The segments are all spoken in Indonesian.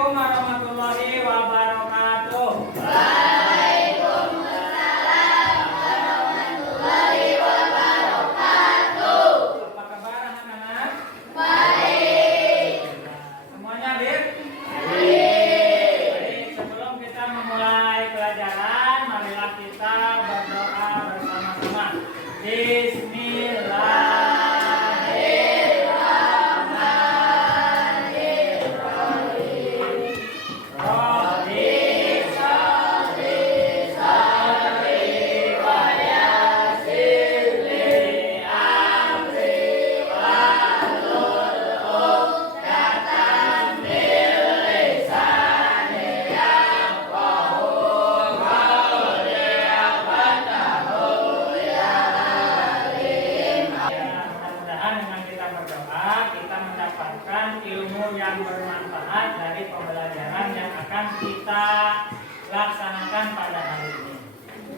Assalamualaikum warahmatullahi wabarakatuh. Waalaikumsalam warahmatullahi wabarakatuh. Apa kabar anak-anak? Baik. Semuanya baik? Baik. Baik, sebelum kita memulai pelajaran, marilah kita berdoa bersama-sama. Ilmu yang bermanfaat dari pembelajaran yang akan kita laksanakan pada hari ini.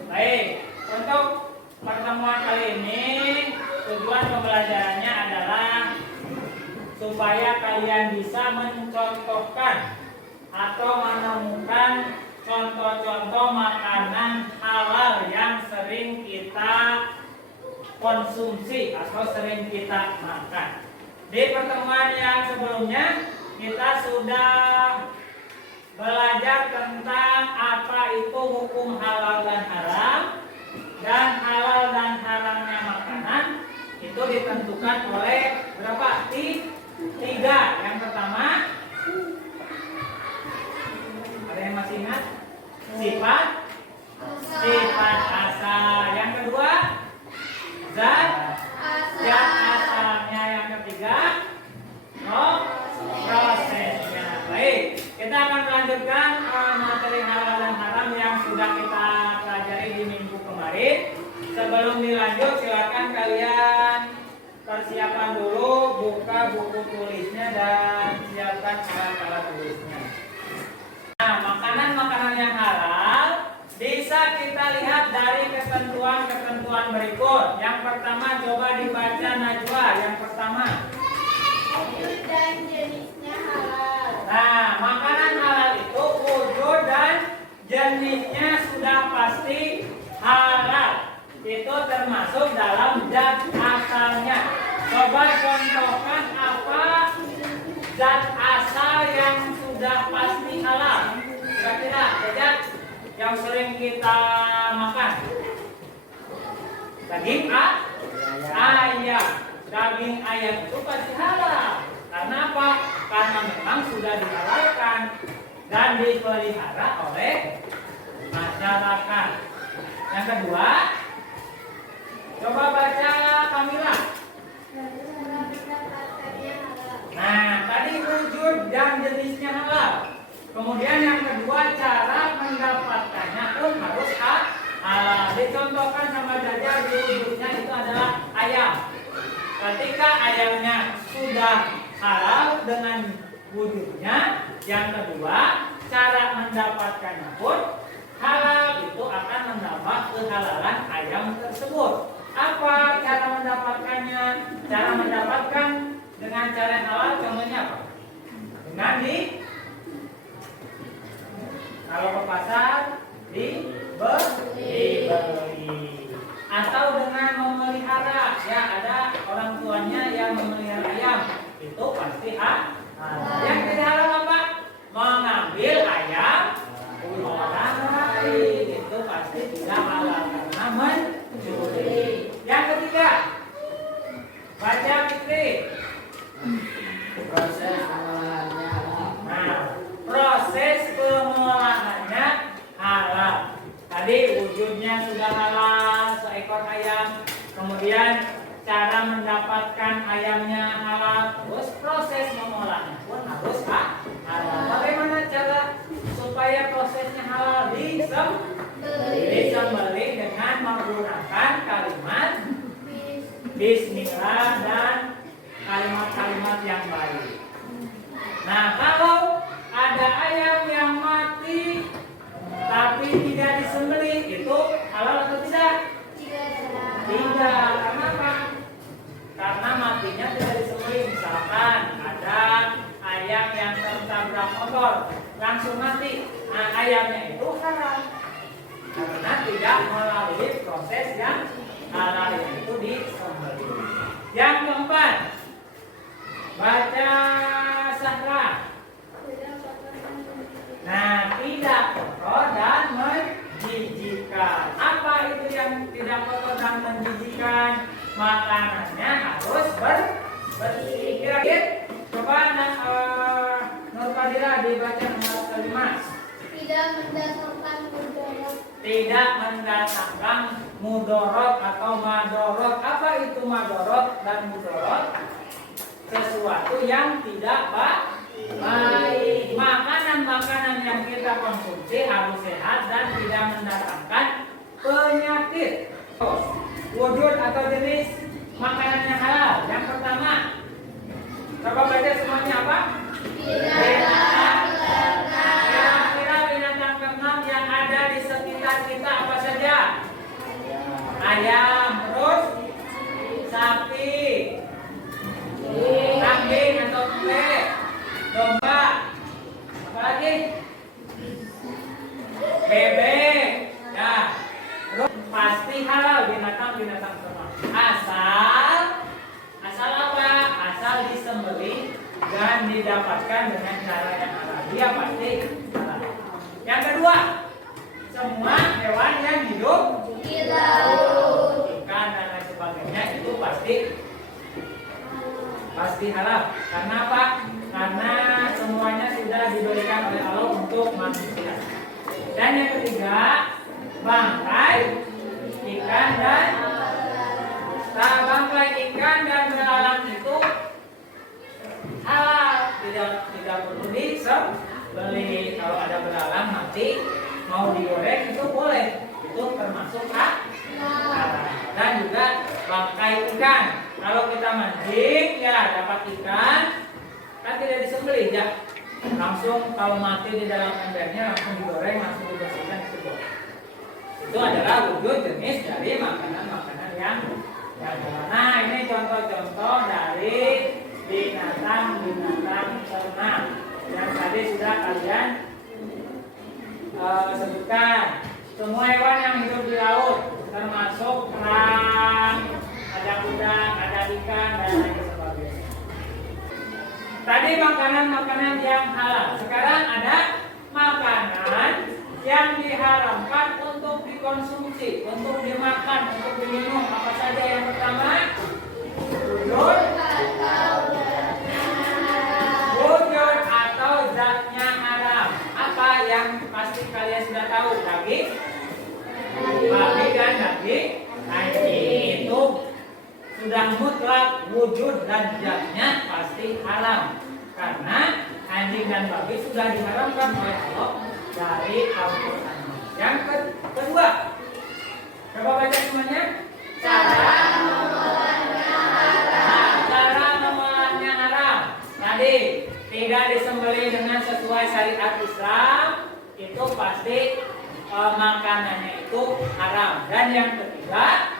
Baik, untuk pertemuan kali ini tujuan pembelajarannya adalah supaya kalian bisa mencontohkan atau menemukan contoh-contoh makanan halal yang sering kita konsumsi atau sering kita makan. Di pertemuan yang sebelumnya kita sudah belajar tentang apa itu hukum halal dan haram, dan halal dan haramnya makanan itu ditentukan oleh berapa? Tiga. Yang pertama, ada yang masih ingat? Sifat asal. Yang kedua, zat asalnya. Yang ketiga, prosesnya. Baik, kita akan melanjutkan materi halal dan haram yang sudah kita pelajari di minggu kemarin. Sebelum dilanjut, silakan kalian persiapan dulu, buka buku tulisnya dan siapkan alat-alat tulisnya. Nah, makanan-makanan yang halal bisa kita lihat dari ketentuan-ketentuan berikut. Yang pertama, coba dibaca Najwa. Yang pertama, Wujud dan jenisnya halal. nah, makanan halal itu wujud dan jenisnya sudah pasti halal. Itu termasuk dalam zat asalnya. Coba contohkan apa zat asal yang sudah pasti halal. Kira-kira zat yang sering kita makan. Daging ayam. Daging ayam itu pasti halal. Karena apa? Karena memang sudah dihalalkan dan dipelihara oleh masyarakat. Yang kedua, coba baca Kamila. Nah, tadi wujud dan jenisnya halal. Kemudian yang kedua, cara mendapatkannya pun harus halal. Dicontohkan sama Jaja, di wujudnya itu adalah ayam. Ketika ayamnya sudah halal dengan wujudnya, yang kedua, cara mendapatkannya pun halal. Itu akan menambah kehalalan ayam tersebut. Apa cara mendapatkannya? Cara mendapatkan dengan cara halal contohnya apa? Dengan kalau ke pasar dibeli, atau dengan memelihara. Ya, ada orang tuanya yang memelihara ayam, itu pasti halal. Yang tidak halal apa? Mengambil ayam orang lain, itu pasti tidak halal karena mencuri. Yang ketiga, baca Fitri. Proses pengolahannya halal. Nah, proses pengolahannya halal. Tadi wujudnya sudah halal, seekor ayam. Kemudian cara mendapatkan ayamnya halal. Terus proses mengolahnya pun harus halal. Bagaimana cara supaya prosesnya halal? Disembelih dengan menggunakan kalimat Bismillah dan kalimat-kalimat yang baik. Nah, kalau ada ayam yang mati tapi tidak disembelih, itu halal atau tidak? Tidak. Karena apa? Karena matinya tidak disembelih. Misalkan ada ayam yang tertabrak kotor, langsung mati. Nah, ayamnya itu halal karena tidak melalui proses yang halal, yaitu disembelih. Yang keempat, baca sahra. Nah, tidak kotor dan menjijikan. Apa itu yang tidak kotor dan menjijikan? Makanannya harus bersih. Kira-kira coba Nur Fadila dibaca nomor kelima. Tidak mendatangkan mudarat. Tidak mendatangkan mudorot atau madorot. Apa itu madorot dan mudorot? Sesuatu yang tidak baik. Makanan-makanan yang kita konsumsi harus sehat dan tidak mendatangkan penyakit. Wujud atau jenis makanan yang halal. Yang pertama, coba baca semuanya apa? Kira-kira binatang keenam yang ada di sekitar kita apa saja? Ayam, terus sapi, kambing atau kue, domba, apa lagi? Bebek, ya. Terus pasti halal binatang keenam. Asal apa? Asal disembelih dan didapatkan dengan cara yang halal. Dia pasti halal. Yang kedua, semua hewan yang hidup Di laut. ikan dan lain sebagainya itu pasti halal. Karena apa? Karena semuanya sudah diberikan oleh Allah untuk manusia. Dan yang ketiga, bangkai ikan dan belalang itu halal, tidak perlu disembelih. Kalau ada belalang mati mau digoreng itu boleh, itu termasuk halal. Dan juga bangkai ikan, kalau kita mancing ya dapat ikan kan tidak disembelih ya, langsung kalau mati di dalam embernya langsung digoreng, langsung dibersihkan itu boleh. Itu adalah wujud jenis dari makanan-makanan yang halal. Nah, ini contoh-contoh dari binatang-binatang ternak yang tadi sudah kalian sebutkan. Semua hewan yang hidup di laut, termasuk kerang, ada udang, ada ikan dan lain sebagainya. Tadi makanan-makanan yang halal. Sekarang ada makanan yang diharamkan untuk dikonsumsi, untuk dimakan, untuk diminum. Apa saja? Yang pertama, wujud atau zatnya haram. Apa yang pasti kalian sudah tahu? Daging babi dan daging anjing itu sudah mutlak wujud dan zatnya pasti haram. Karena anjing dan babi sudah diharamkan oleh Allah dari Al-Quran. Yang kedua, coba baca semuanya. Cara mengolahnya haram. Tadi tidak disembelih dengan sesuai syariat Islam, itu pasti makanannya itu haram. Dan yang ketiga,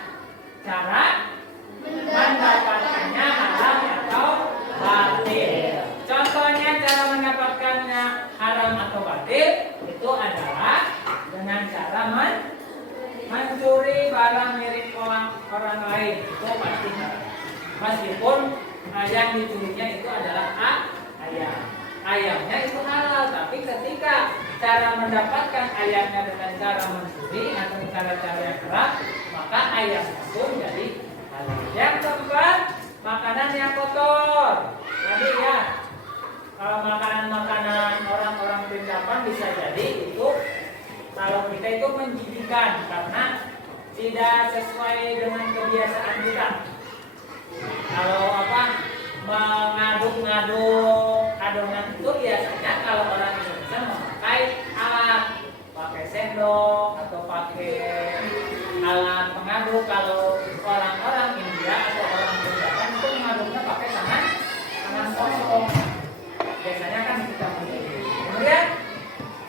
cara mendapatkannya haram atau batil. Contohnya cara mendapatkannya haram atau batil itu adalah dengan cara mencuri barang milik orang lain, itu pasti haram. Meskipun yang dicurinya itu adalah ayam. Ayamnya itu halal, tapi ketika cara mendapatkan ayamnya dengan cara mencuri atau cara-cara yang haram, maka ayamnya pun jadi halal. Yang keempat, makanan yang kotor. Tadi ya, kalau makanan-makanan orang-orang pindapan bisa jadi itu kalau kita itu menjijikan karena tidak sesuai dengan kebiasaan kita. Kalau mengaduk-ngaduk adonan itu biasanya kalau orang Indonesia memakai alat, pakai sendok atau pakai alat pengaduk. Kalau orang-orang India atau orang Pindapan itu mengaduknya pakai tangan kosong. Biasanya kan kita pakai. Kemudian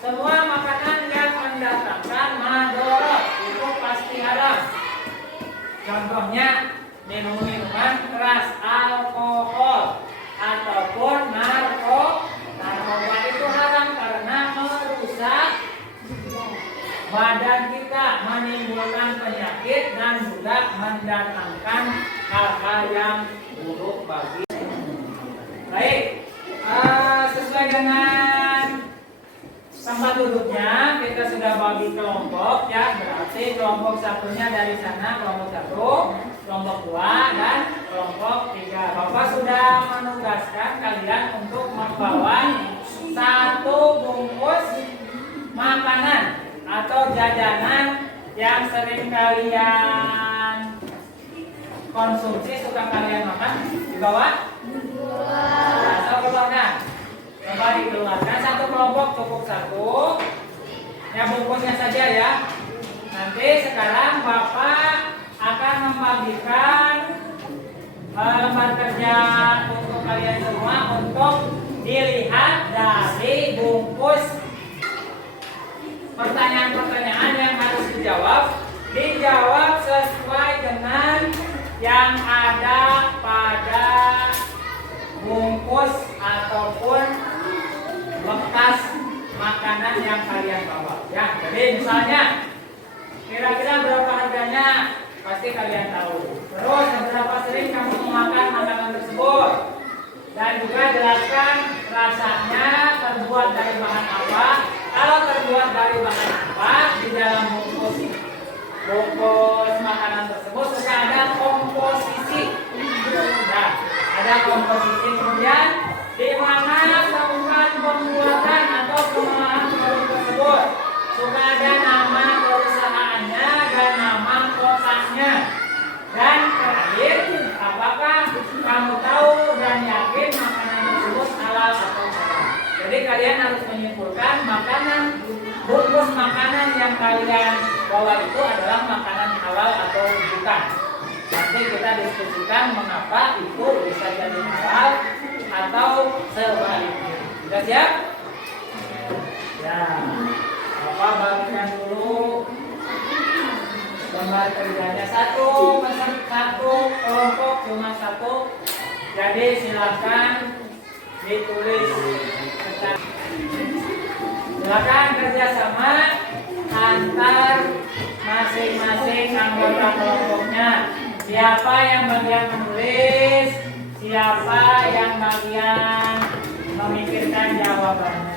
semua makanan yang mendatangkan madorot itu pasti haram. Contohnya minuman keras, alkohol ataupun narkoba itu haram. badan kita, menimbulkan penyakit dan juga mendatangkan hal-hal yang buruk bagi. Baik, sesuai dengan tempat duduknya kita sudah bagi kelompok ya, berarti kelompok satunya dari sana, kelompok satu, kelompok dua, dan kelompok tiga. Bapak sudah menugaskan kalian untuk membawa satu bungkus makanan atau jajanan yang sering kalian konsumsi, suka kalian makan, dibawa atau keluarkan. Coba dikeluarkan, satu kelompok cukup satu ya, bungkusnya saja ya. Nanti sekarang Bapak akan membagikan lembar kerja untuk kalian semua untuk dilihat dari bungkus. Pertanyaan-pertanyaan yang harus dijawab sesuai dengan yang ada pada bungkus ataupun bekas makanan yang kalian bawa ya. Jadi misalnya kira-kira berapa harganya pasti kalian tahu. Terus seberapa sering kamu memakan makanan tersebut, dan juga jelaskan rasanya, terbuat dari bahan apa. Kalau terbuat dari bahan apa, di dalam bungkus makanan tersebut sudah ada komposisi. Nah, ada komposisi. Kemudian di mana tempat pembuatan atau pengolahan produk tersebut, sudah ada nama perusahaannya dan nama kotanya. Dan terakhir, apakah kamu tahu dan yakin makanan tersebut halal atau haram? Jadi kalian harus menyimpulkan bungkus makanan yang kalian bawa itu adalah makanan halal atau bukan. Nanti kita diskusikan mengapa itu bisa jadi halal atau sebaliknya. Sudah siap? Ya, Bapak bagikan dulu lembar kerjanya. Satu kelompok cuma satu. Jadi silakan ditulis. Silakan kerjasama antar masing-masing anggota kelompoknya. Siapa yang bagian menulis, siapa yang bagian memikirkan jawabannya.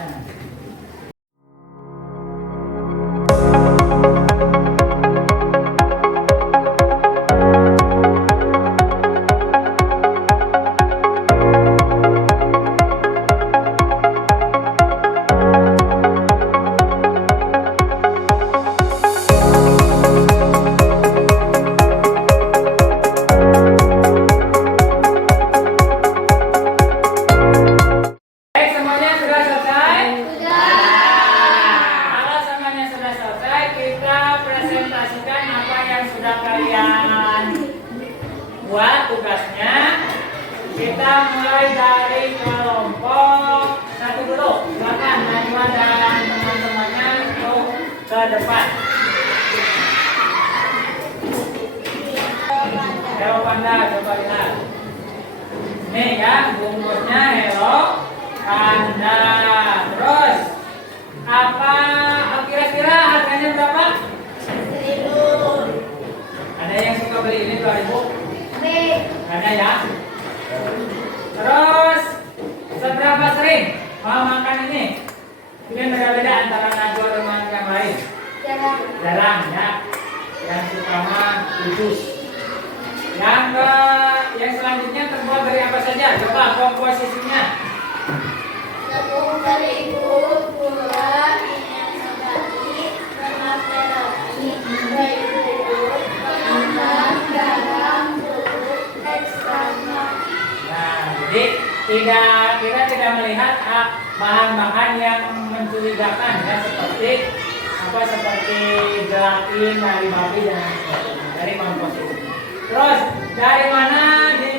Buat tugasnya, kita mulai dari kelompok satu dulu. Silakan Najwa dan teman-temannya untuk ke depan. Hello Panda, coba lihat. Nih ya, bungkusnya Hello Panda. Terus apa kira-kira harganya berapa? 1.000. Ada yang suka beli ini 2.000? Ada ya. Terus seberapa sering mau makan ini? Ini beda-beda antara Najwa dengan yang lain. Jarang ya. Yang suka mah khusus. Yang selanjutnya terbuat dari apa saja? Coba komposisinya. Tepung terigu, gula, minyak nabati, lemak terasi, berikut, kentang, garam, Nah, jadi kita tidak melihat bahan-bahan yang mencurigakan ya, seperti gelatin dari babi dan sebagainya, dari komposisi. Terus di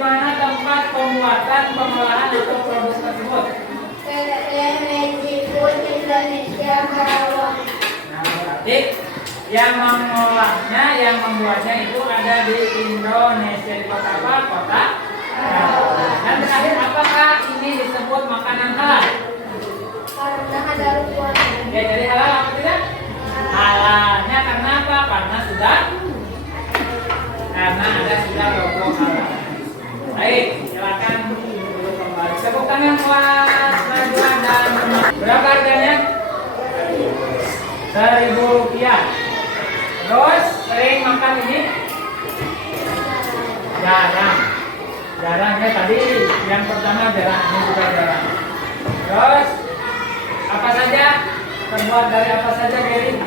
mana tempat pembuatan, pengolahan atau produk tersebut? Indonesia, Karawang. Nah, berarti yang mengolahnya, yang membuatnya itu ada di Indonesia. Di kota apa? Kota Karawang. Dan terakhir, apakah ini disebut makanan halal? Karena ada ruang. Ya, jadi halal apa tidak? Halal. karena ada sudah logo halal. Baik, silakan duduk kembali. Tepuk tangan buat Najwa dan teman. Berapa harganya? Rp1.000. Terus sering makan ini? Jarang ya, tadi yang pertama jarang, ini juga jarang. Terus apa saja? Terbuat dari apa saja, Gary?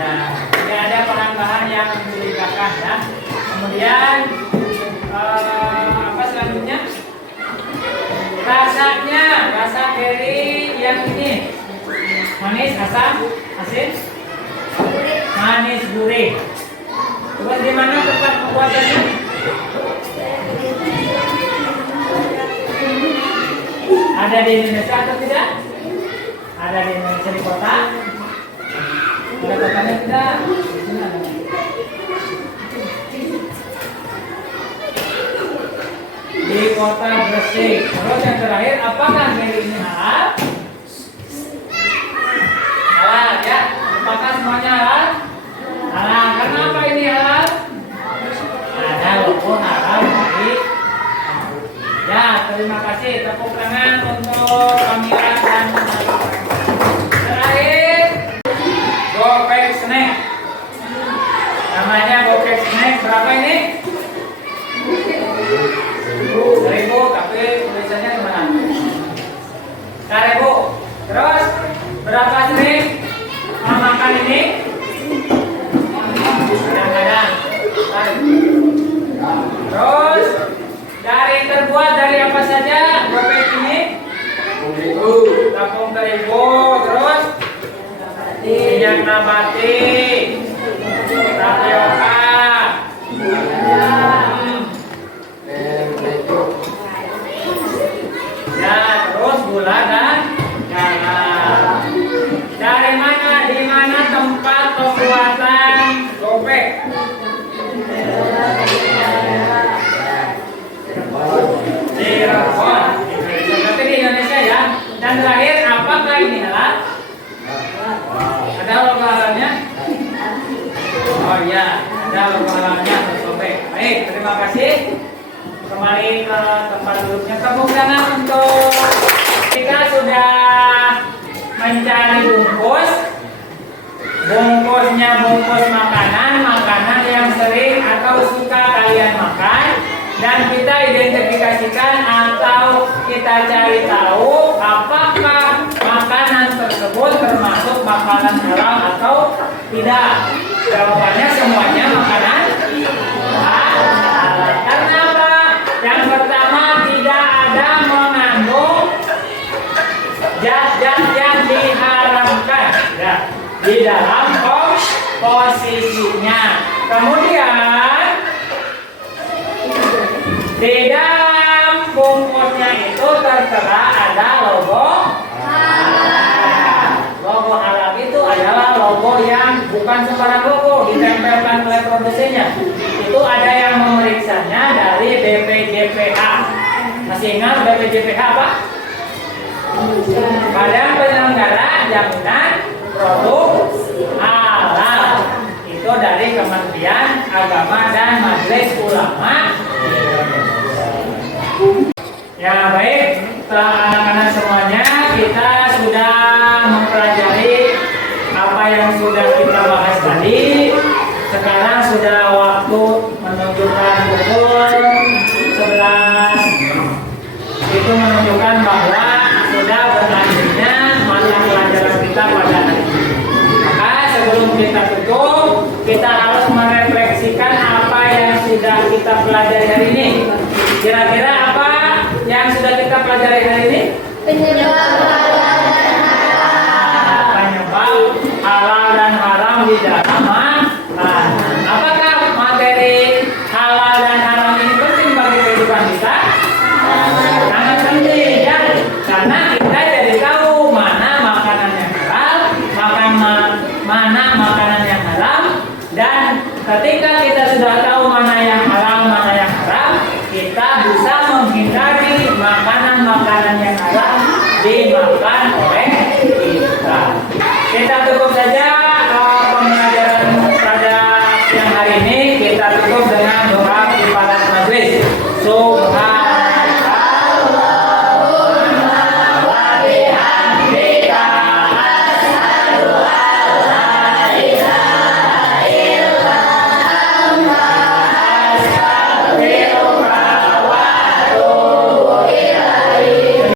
Ya, ini ada bahan-bahan yang mencurigakan ya. Kemudian apa selanjutnya? Rasanya, rasa dari yang ini manis, asam, asin, manis, gurih. Terus di mana tempat pembuatannya? Ada di Indonesia atau tidak? Ada di Indonesia di kota? Ada kotanya tidak? Di sini ada. Di kota Gresik. Terus yang terakhir, apakah dari ini halal? Halal ya. Apakah semuanya halal? Halal. Karena apa ini halal? Ada logo halal dari. Ya, terima kasih. Tepuk tangan untuk Kamila dan terakhir, Gopek Snack. Namanya Gopek Snack. Berapa ini? 1.000, tapi tulisannya gimana? 1.000. Terus berapa sering makan ini? Kadang-kadang. Terus terbuat dari apa saja gopek ini? Tepung terigu. Terus minyak nabati, tapioka. Terus gula dan garam. Dari mana? Di mana tempat pembuatan gopek? Di Cirebon. Tapi di Indonesia ya. Dan terakhir, apakah ini halal? Ada logo halalnya? Oh iya, ada logo halalnya untuk gopek. Baik, terima kasih. Kembali ke tempat duduknya. Tepuk tangan untuk kita sudah mencari bungkus makanan yang sering atau suka kalian makan, dan kita identifikasikan atau kita cari tahu apakah makanan tersebut termasuk makanan halal atau tidak. Jawabannya semuanya makanan halal. Karena apa? Yang pertama, tidak ada mengandung zat-zat yang diharamkan ya, di dalam komposisinya. Kemudian di dalam bungkusnya itu tertera ada logo halal. Logo halal itu adalah logo yang bukan sembarang logo ditempelkan oleh produsennya. Itu ada yang memeriksanya dari BPJPH. Masih ingat BPJPH apa? Badan Penyelenggara Jaminan Produk Halal. Itu dari Kementerian Agama dan Majelis Ulama Indonesia. Ya baik, anak-anak semuanya, kita sudah mempelajari apa yang sudah kita bahas tadi. Sekarang sudah waktu menunjukkan pukul 11. Itu menunjukkan bahwa sudah berakhirnya mata pelajaran kita pada hari ini. Maka sebelum kita tutup, kita harus merefleksikan apa yang sudah kita pelajari hari ini. Kira-kira apa yang sudah kita pelajari hari ini? Penyebab halal dan haram di dalam makanan. Apakah materi halal dan haram ini penting bagi kehidupan kita? Sangat penting ya, karena kita jadi tahu mana makanan yang halal, mana makanan yang haram, dan ketika kita sudah tahu mana yang halal